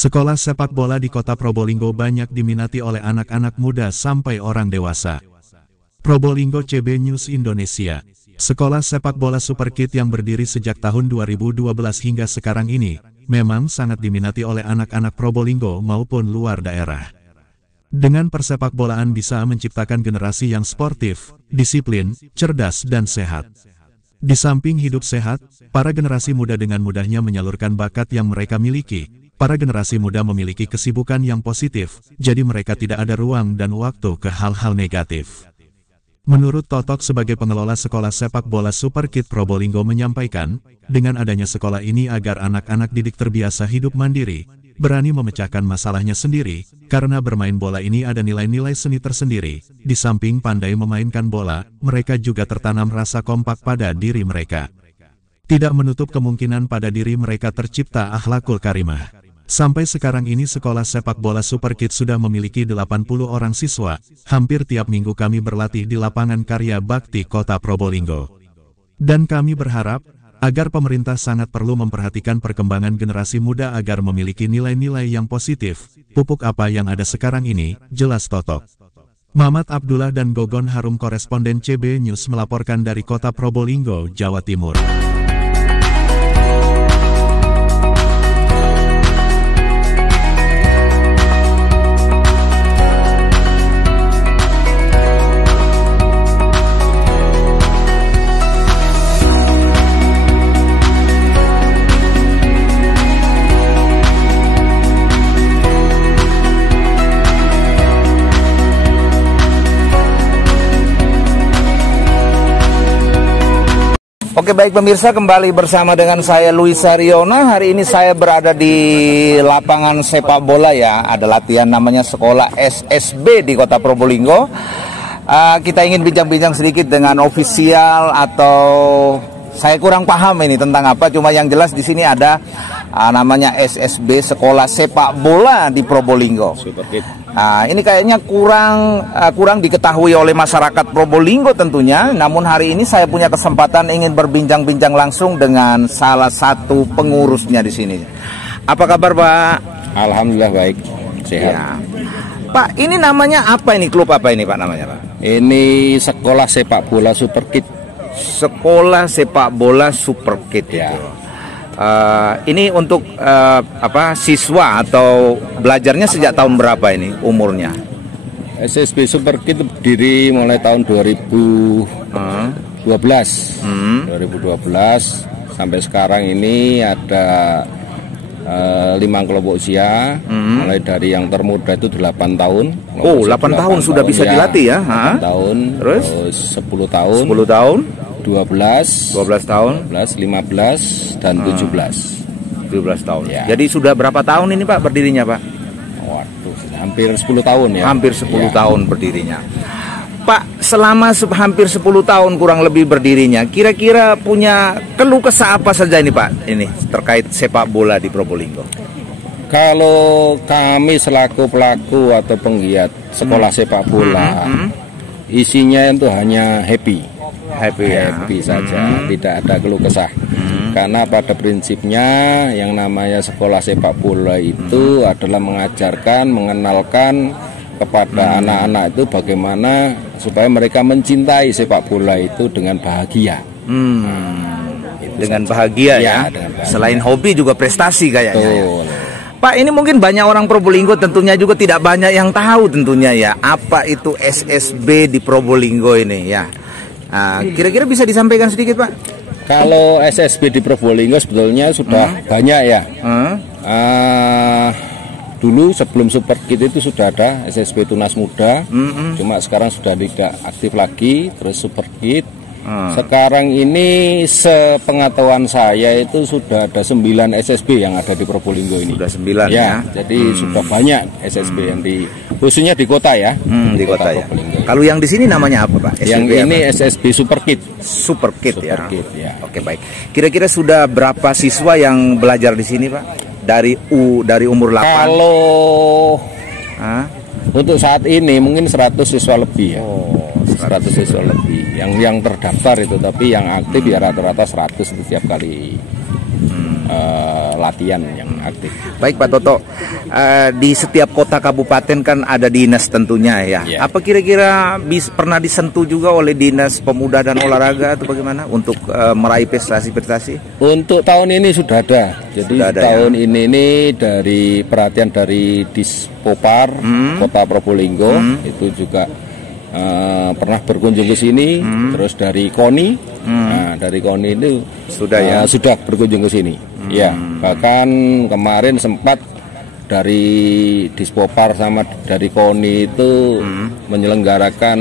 Sekolah sepak bola di kota Probolinggo banyak diminati oleh anak-anak muda sampai orang dewasa. Probolinggo CB News Indonesia. Sekolah sepak bola Super Kid yang berdiri sejak tahun 2012 hingga sekarang ini, memang sangat diminati oleh anak-anak Probolinggo maupun luar daerah. Dengan persepak bolaan bisa menciptakan generasi yang sportif, disiplin, cerdas dan sehat. Di samping hidup sehat, para generasi muda dengan mudahnya menyalurkan bakat yang mereka miliki. Para generasi muda memiliki kesibukan yang positif, jadi mereka tidak ada ruang dan waktu ke hal-hal negatif. Menurut Totok sebagai pengelola sekolah sepak bola Super Kid Probolinggo menyampaikan, dengan adanya sekolah ini agar anak-anak didik terbiasa hidup mandiri, berani memecahkan masalahnya sendiri, karena bermain bola ini ada nilai-nilai seni tersendiri. Di samping pandai memainkan bola, mereka juga tertanam rasa kompak pada diri mereka. Tidak menutup kemungkinan pada diri mereka tercipta akhlakul karimah. Sampai sekarang ini sekolah sepak bola Super Kid sudah memiliki 80 orang siswa. Hampir tiap minggu kami berlatih di lapangan Karya Bakti Kota Probolinggo. Dan kami berharap, agar pemerintah sangat perlu memperhatikan perkembangan generasi muda agar memiliki nilai-nilai yang positif. Pupuk apa yang ada sekarang ini, jelas Totok. Mamat Abdullah dan Gogon Harum koresponden CB News melaporkan dari Kota Probolinggo, Jawa Timur. Oke, baik pemirsa, kembali bersama dengan saya Luis Sariona. Hari ini saya berada di lapangan sepak bola ya. Ada latihan namanya Sekolah SSB di Kota Probolinggo. Kita ingin bincang-bincang sedikit dengan ofisial atau saya kurang paham ini tentang apa. Cuma yang jelas di sini ada namanya SSB Sekolah Sepak Bola di Probolinggo. Super Kid. Ini kayaknya kurang diketahui oleh masyarakat Probolinggo tentunya. Namun hari ini saya punya kesempatan ingin berbincang-bincang langsung dengan salah satu pengurusnya di sini. Apa kabar, Pak? Alhamdulillah baik, sehat. Ya. Pak, ini namanya apa ini? Klub apa ini, Pak, namanya, Pak? Ini Sekolah Sepak Bola Super Kid. Sekolah Sepak Bola Super Kid ya. Ini untuk siswa atau belajarnya sejak tahun berapa ini umurnya? SSB Super Kid berdiri mulai tahun 2012. 2012 sampai sekarang ini ada 5 kelompok usia, mulai dari yang termuda itu 8 tahun. Oh, 8 tahun sudah bisa dilatih ya? 8 tahun, terus 10 tahun. 10 tahun. 12 tahun, 15 dan 17 tahun ya. Jadi sudah berapa tahun ini, Pak, berdirinya, Pak? Waduh, hampir 10 tahun ya. Hampir 10 tahun berdirinya. Pak, selama hampir 10 tahun kurang lebih berdirinya, kira-kira punya keluh kesah apa saja ini, Pak? Ini terkait sepak bola di Probolinggo. Kalau kami selaku pelaku atau penggiat sekolah sepak bola, isinya itu hanya happy saja, tidak ada keluh kesah. Karena pada prinsipnya yang namanya sekolah sepak bola itu adalah mengajarkan, mengenalkan kepada anak-anak itu bagaimana supaya mereka mencintai sepak bola itu dengan bahagia. Dengan bahagia ya. Dengan bahagia. Selain hobi juga prestasi kayaknya. Betul. Ya. Pak, ini mungkin banyak orang Probolinggo tentunya juga tidak banyak yang tahu tentunya ya apa itu SSB di Probolinggo ini ya. Kira-kira bisa disampaikan sedikit, Pak? Kalau SSB di Probolinggo sebetulnya sudah banyak ya. Dulu sebelum Super Kid itu sudah ada SSB Tunas Muda, cuma sekarang sudah tidak aktif lagi. Terus Super Kid. Sekarang ini sepengetahuan saya itu sudah ada 9 SSB yang ada di Probolinggo ini. Sudah 9 ya. Jadi sudah banyak SSB yang khususnya di kota ya. Di kota ya. Kalau yang di sini namanya apa, Pak? Yang ini SSB Super Kid. Super Kid ya. Kid, ya. Oke, baik. Kira-kira sudah berapa siswa yang belajar di sini, Pak? Dari umur 8. Kalau untuk saat ini mungkin 100 siswa lebih ya. 100 siswa lebih yang terdaftar itu, tapi yang aktif ya rata-rata 100 setiap kali latihan yang aktif. Baik Pak Toto, di setiap kota kabupaten kan ada dinas tentunya ya. Ya. Apa kira-kira pernah disentuh juga oleh dinas pemuda dan olahraga atau bagaimana untuk meraih prestasi-prestasi? Untuk tahun ini sudah ada. Jadi Sudah ada, tahun ini dari perhatian dari Dispopar Kota Probolinggo itu juga pernah berkunjung ke sini. Terus dari KONI, nah dari KONI itu Sudah sudah berkunjung ke sini. Ya, bahkan kemarin sempat dari Dispopar sama dari KONI itu menyelenggarakan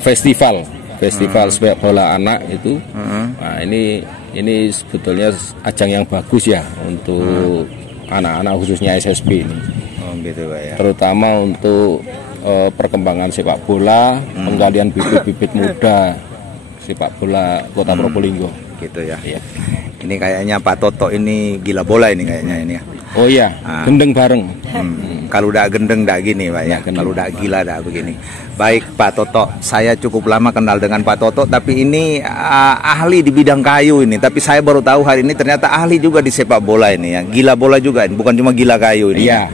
festival sepak bola anak itu. Nah, ini sebetulnya ajang yang bagus ya untuk anak-anak khususnya SSB ini. Oh gitu Pak ya. Terutama untuk perkembangan sepak bola, penggalian bibit-bibit muda sepak bola Kota Probolinggo. Gitu ya. Ya. Ini kayaknya Pak Toto ini gila bola ini kayaknya ini ya. Oh iya, gendeng bareng. Kalau udah gendeng dah gini Pak ya. Kalau udah gila dah begini. Baik Pak Toto, saya cukup lama kenal dengan Pak Toto, tapi ini ahli di bidang kayu ini. Tapi saya baru tahu hari ini ternyata ahli juga di sepak bola ini ya. Gila bola juga, bukan cuma gila kayu ini. Iya.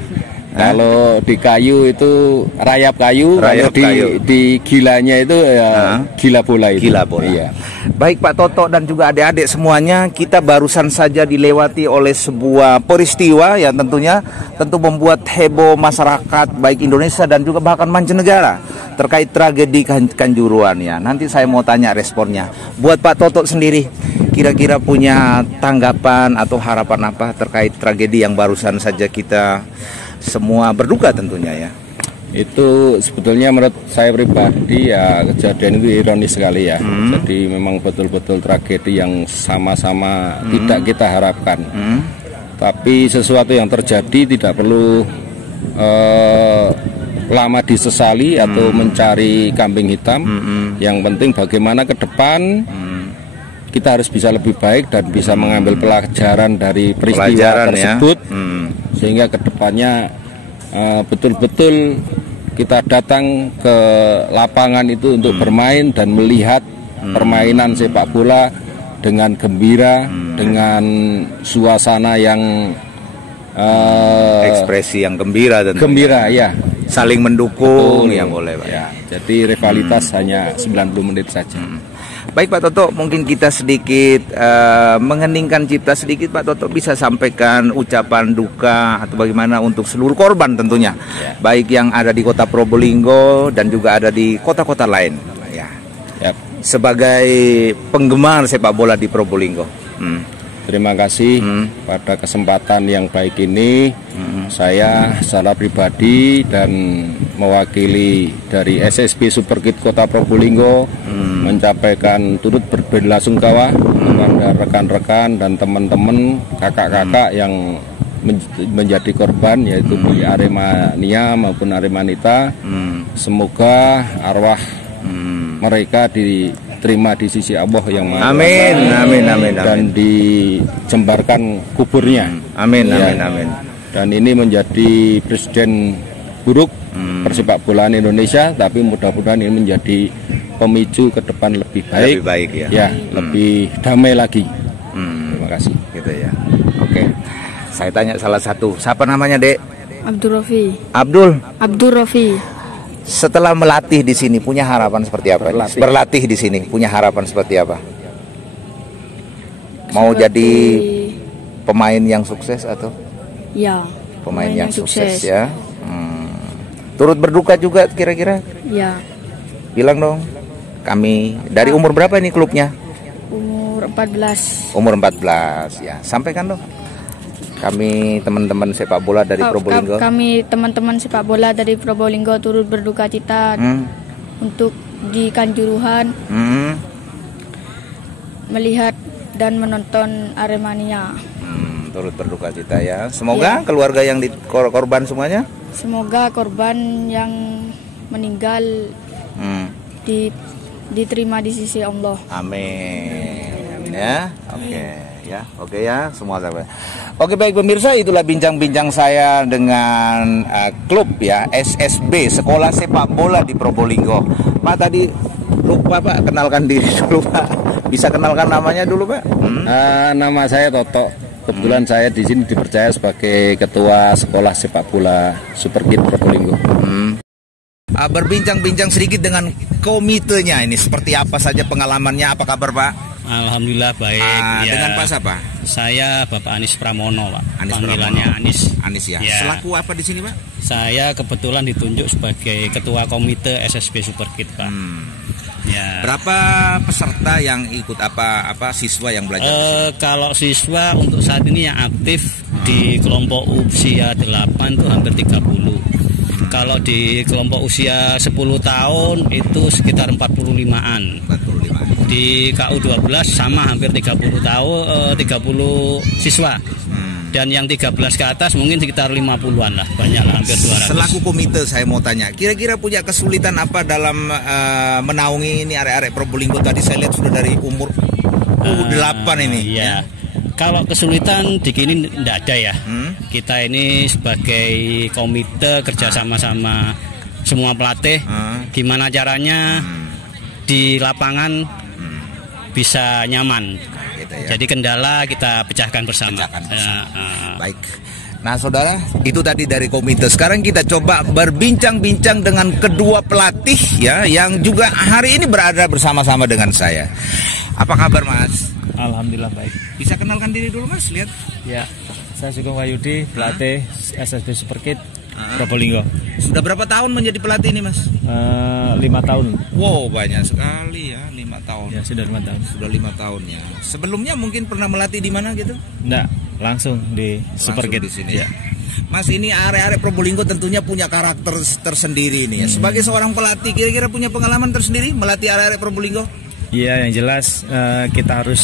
Kalau di kayu itu rayap kayu, Rayap kalau kayu. di gilanya itu ya gila bola itu. Gila bola. Iya. Baik Pak Toto dan juga adik-adik semuanya, kita barusan saja dilewati oleh sebuah peristiwa yang tentu membuat heboh masyarakat baik Indonesia dan juga bahkan mancanegara terkait tragedi Kanjuruhan ya. Nanti saya mau tanya responnya. Buat Pak Toto sendiri, kira-kira punya tanggapan atau harapan apa terkait tragedi yang barusan saja kita semua berduka tentunya ya. Itu sebetulnya menurut saya pribadi ya kejadian itu ironis sekali ya. Jadi memang betul-betul tragedi yang sama-sama tidak kita harapkan. Tapi sesuatu yang terjadi tidak perlu lama disesali atau mencari kambing hitam. Yang penting bagaimana ke depan kita harus bisa lebih baik dan bisa mengambil pelajaran dari peristiwa tersebut ya. Sehingga kedepannya betul-betul kita datang ke lapangan itu untuk bermain dan melihat permainan sepak bola dengan gembira, dengan suasana yang ekspresi yang gembira tentunya. Gembira ya, Saling mendukung. betul, ya boleh Pak. ya. Jadi rivalitas hanya 90 menit saja. Baik Pak Toto, mungkin kita sedikit mengeningkan cipta sedikit Pak Toto, bisa sampaikan ucapan duka atau bagaimana untuk seluruh korban tentunya, baik yang ada di Kota Probolinggo dan juga ada di kota-kota lain ya. Yap. Sebagai penggemar sepak bola di Probolinggo. Terima kasih pada kesempatan yang baik ini. Saya secara pribadi dan mewakili dari SSB Superkid Kota Probolinggo mencapaikan turut berbelasungkawa kepada rekan-rekan dan teman-teman kakak-kakak yang menjadi korban, yaitu di Aremania maupun Aremanita. Semoga arwah mereka diterima di sisi Allah yang Maha Kuasa. Amin, amin, amin, amin. Dan dijembarkan kuburnya. Amin, Ya. amin, amin. Dan ini menjadi presiden buruk persepak bolaan Indonesia, tapi mudah-mudahan ini menjadi pemicu ke depan lebih baik. Lebih baik ya. Ya, lebih damai lagi. Terima kasih. Gitu ya. Oke. Saya tanya salah satu, siapa namanya Dek? Abdul Rofi. Abdul. Rofi. Setelah melatih di sini punya harapan seperti apa? Berlatih di sini punya harapan seperti apa? Mau jadi pemain yang sukses atau Ya. pemain yang sukses ya? Turut berduka juga kira-kira? Ya. Bilang dong. Kami dari umur berapa ini klubnya? Umur 14. Umur 14 ya. Sampaikan dong. Kami teman-teman sepak bola dari Probolinggo. Kami teman-teman sepak bola dari Probolinggo turut berduka cita untuk di Kanjuruhan melihat dan menonton Aremania. Turut berduka cita ya. Semoga keluarga yang korban semuanya. Semoga korban yang meninggal diterima di sisi Allah. Amin. Ya. Oke. Ya, oke ya, semua sahabat. Oke baik pemirsa, itulah bincang-bincang saya dengan klub ya SSB Sekolah Sepak Bola di Probolinggo. Pak tadi lupa Pak, kenalkan diri dulu Pak. Bisa kenalkan namanya dulu Pak? Nama saya Toto. Kebetulan saya di sini dipercaya sebagai ketua sekolah sepak bola Superkid Probolinggo. Berbincang-bincang sedikit dengan komitenya ini, seperti apa saja pengalamannya, apa kabar Pak? Alhamdulillah baik. Dengan Pak siapa? Saya Bapak Anis Pramono, Pak. Anis Panggilannya Pramono. Anis. Anis ya. Selaku apa di sini Pak? Saya kebetulan ditunjuk sebagai ketua komite SSB Superkid, Pak. Ya. Berapa peserta yang ikut, apa siswa yang belajar? Kalau siswa untuk saat ini yang aktif di kelompok usia 8 itu hampir 30. Kalau di kelompok usia 10 tahun itu sekitar 45-an. 45. Di KU12 sama hampir 30 tahun, 30 siswa. Dan yang 13 ke atas mungkin sekitar 50-an lah, banyak lah, hampir 200. Selaku komite saya mau tanya, kira-kira punya kesulitan apa dalam menaungi ini arek-arek Probolinggo? Tadi saya lihat sudah dari umur 8 ini. Ya. Kalau kesulitan di sini tidak ada ya. Kita ini sebagai komite kerja sama-sama semua pelatih. Gimana caranya di lapangan bisa nyaman. Gitu ya. Jadi kendala kita pecahkan bersama. Baik. Nah saudara, itu tadi dari komite. Sekarang kita coba berbincang-bincang dengan kedua pelatih ya, yang juga hari ini berada bersama-sama dengan saya. Apa kabar Mas? Alhamdulillah baik. Bisa kenalkan diri dulu Mas, lihat. Ya, saya Sugeng Wahyudi, pelatih SSB Superkid Probolinggo. Sudah berapa tahun menjadi pelatih ini Mas? 5 tahun. Wow, banyak sekali ya, 5 tahun. Ya, sudah 5 tahun. Sudah 5 tahun ya. Sebelumnya mungkin pernah melatih di mana gitu? Enggak, langsung di Superkid di sini ya. Mas, ini arek-arek Probolinggo tentunya punya karakter tersendiri ini ya. Sebagai seorang pelatih, kira-kira punya pengalaman tersendiri melatih arek-arek Probolinggo? Iya, yang jelas kita harus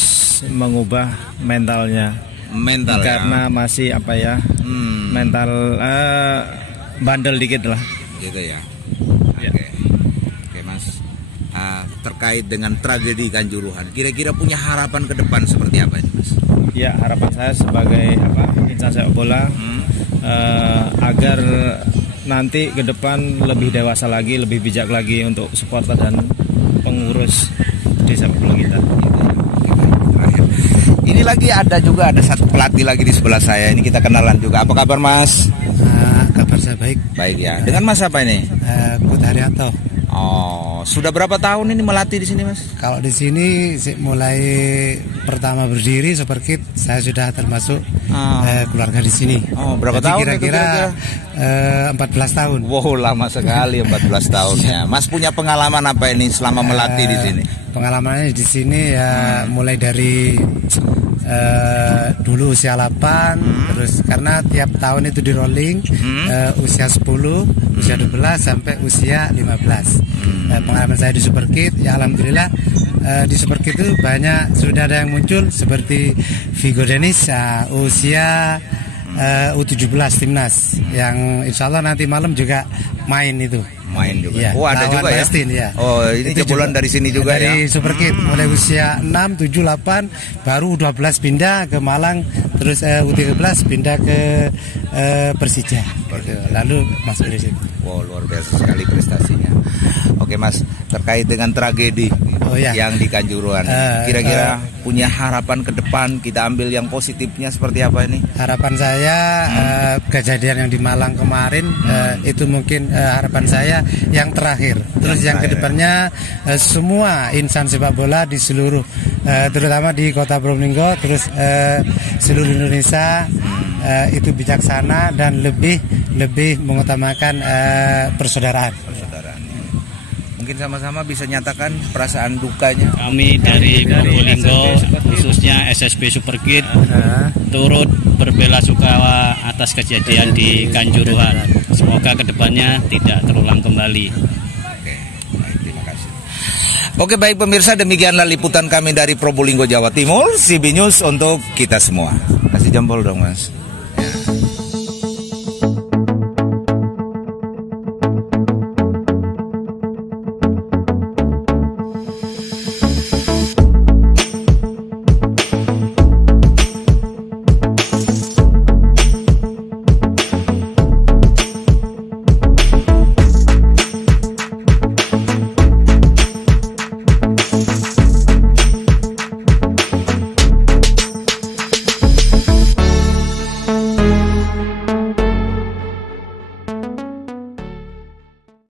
mengubah mentalnya. Mental karena ya. Masih apa ya? Mental bandel dikit lah. Gitu ya. Oke Mas. Terkait dengan tragedi Kanjuruhan, kira-kira punya harapan ke depan seperti apa ini Mas? Ya, harapan saya sebagai insan sepak bola agar nanti ke depan lebih dewasa lagi, lebih bijak lagi untuk supporter dan pengurus di sepak bola kita. Ini lagi ada satu pelatih lagi di sebelah saya. Ini kita kenalan juga. Apa kabar Mas? Kabar saya baik. Baik ya. Dengan Mas apa ini? Bud Haryanto. Oh, sudah berapa tahun ini melatih di sini Mas? Kalau di sini mulai pertama berdiri Superkid, saya sudah termasuk keluarga di sini. Oh, berapa Jadi tahun? Kira-kira 14 tahun. Wow, lama sekali 14 tahun ya. Mas punya pengalaman apa ini selama melatih di sini? Pengalamannya di sini ya mulai dari dulu usia 8, terus karena tiap tahun itu di rolling, usia 10, usia 12 sampai usia 15. Pengalaman saya di Superkid ya alhamdulillah, di Superkid itu banyak sudah ada yang muncul seperti Vigo Denis usia U17 timnas yang insya Allah nanti malam juga main itu. Main juga. Ya, ada juga ya? Palestine, ya. Oh, ini jebolan dari sini juga dari ya? Superkid mulai usia 6, 7, 8, baru U12 pindah ke Malang, terus U13 pindah ke Persija. Lalu masuk di situ. Wow, luar biasa sekali prestasinya. Oke Mas, terkait dengan tragedi yang di Kanjuruhan, kira-kira punya harapan ke depan, kita ambil yang positifnya seperti apa ini? Harapan saya kejadian yang di Malang kemarin itu mungkin harapan saya yang terakhir. Terus yang kedepannya semua insan sepak bola di seluruh, terutama di Kota Probolinggo, terus seluruh Indonesia itu bijaksana dan lebih mengutamakan persaudaraan. Mungkin sama-sama bisa nyatakan perasaan dukanya. Kami dari Probolinggo, khususnya SSB Superkid, turut berbela-sungkawa atas kejadian di Kanjuruhan. Semoga kedepannya tidak terulang kembali. Terima kasih. Oke, baik pemirsa, demikianlah liputan kami dari Probolinggo, Jawa Timur. CB News untuk kita semua. Kasih jempol dong Mas. Ya.